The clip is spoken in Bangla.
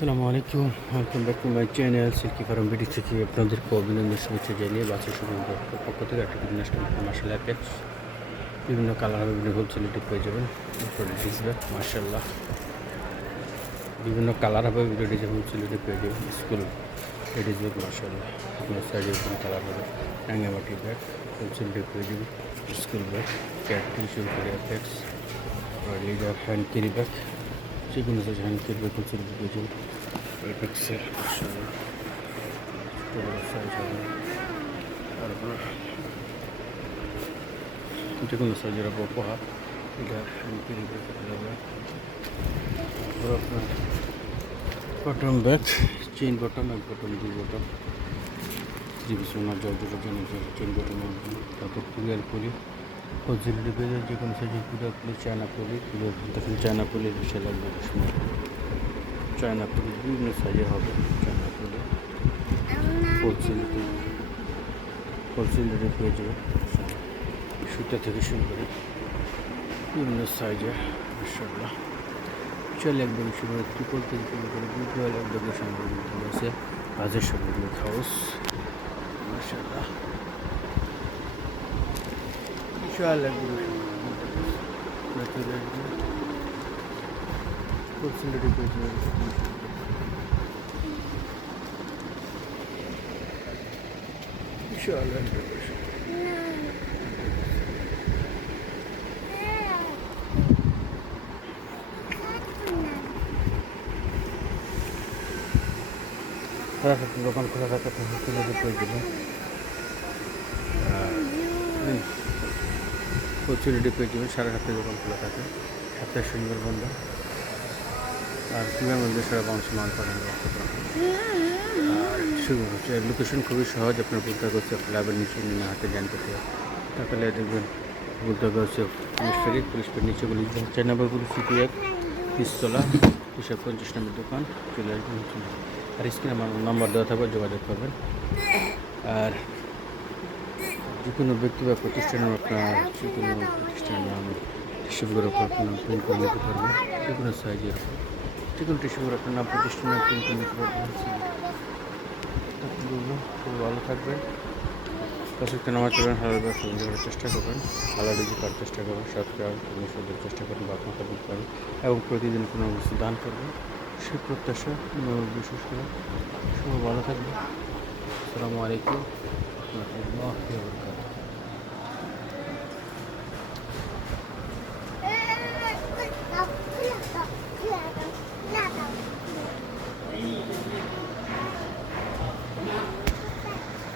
আসসালামু আলাইকুম, welcome back to my channel silky farm BD থেকে আপনাদেরকে অভিনন্দন শুভেচ্ছা জানিয়ে বাচ্চা সুবিধার পক্ষ থেকে একটা বিজনেস মার্শাল অ্যাপেক্স বিভিন্ন কালার হবে, বিভিন্ন হোলসেলিটি পেয়ে যাবেন। ডিসব্যাক মার্শাল্লাহ বিভিন্ন কালার হবে, বিভিন্ন ডিজাইন হোলসেলিটি পেয়ে যাবেন। স্কুল ডিসব্যাক মার্শাল্লাহ বিভিন্ন সাইজের বিভিন্ন কালার হবে। রাঙ্গামাটি ব্যাগ হোলসেলিটি পেয়ে যাবেন। স্কুল ব্যাগ ক্যাট থেকে শুরু করে apex leader hand carry bag, যেগুলো সাইজ হ্যান্ড ক্যারি ব্যাগ হোলসেলিটি পেয়ে যাবেন। পিক্সেল ছোটো বড়ো সাইজ হবে, তারপর যে কোনো সাইজের হবে উপহার এটা যাবে। তারপর আপনার বটম ব্যাগ, চেইন বটম, এক বটম, দুই বটম, জিবি সোনার জর্জরের জন্য চেইন বটম, তারপর কুরিয়ার পলি হোলসেলিটি পেয়ে যায়। যে কোনো সাইজের কুরিয়ার পলি, চায়না পলি, দেখেন চায়না পলির বিশাল লাগবে সময়, চায়না পলি বিভিন্ন সাইজের হবে। চায়না পলি হোলসেলিটি পেয়ে যাবে, সুতা থেকে শুরু করে বিভিন্ন সাইজের মাশাআল্লাহ। চলে একদম শুরু করে ট্রিপল থেকে শুরু করে বিপুল একদম সামগ্রী আছে। কাজের সামগ্রী হাউস মাশাআল্লাহ বিশাল একদম হোলসেলিটি পেয়ে যাবে। বিশাল একদম দোকান খোলা থাকে, হোলসেলিটি পেয়ে যাবে। হোলসেলিটি পেয়ে যাবে। 7:30 দোকান খোলা থাকে, 7টায় শনিবার বন্ধ। আর কিভাবে মধ্যে সারা বাউন্স মাল পাঠানো আর শুরু হচ্ছে। লোকেশন খুবই সহজ, আপনার বলতে হচ্ছে ক্লাবের নিচে নিয়ে হাতে জানতে হবে, তাহলে দেখবেন বলতে হবে হচ্ছে পুলিশ ফেরি নিচে বলি 4 নম্বর পুলিশ সিটি 1 পিস্তলা 250 নম্বর দোকান চলে আসবেন। আর স্ক্রিনে আমার নাম্বার দেওয়া থাকবে, যোগাযোগ করবেন। আর যে কোনো ব্যক্তি বা প্রতিষ্ঠানের আপনার যে কোনো প্রতিষ্ঠানের নাম টিস্যুগুলোর উপর আপনার প্রিন্ট করে নিতে পারবেন। যে কোনো সাইজের যে কোনো টিস্যুগুলো আপনার নাম প্রতিষ্ঠানের প্রিন্ট করে নিতে পারবেন। খুব ভালো থাকবেন, প্রত্যেকটা নামাজ পড়বেন, হালাল ব্যবসা করার চেষ্টা করবেন, হালাল রিজিক করার চেষ্টা করবেন, সৎকার সুদের চেষ্টা করবেন বা আপনার কবুল করবেন এবং প্রতিদিন কোনো অবস্থা দান করবেন। সে প্রত্যাশা বিশেষ করে সবাই ভালো থাকবেন। আসসালামু আলাইকুম ওয়া রাহমাতুল্লাহি ওয়া বারাকাতুহু।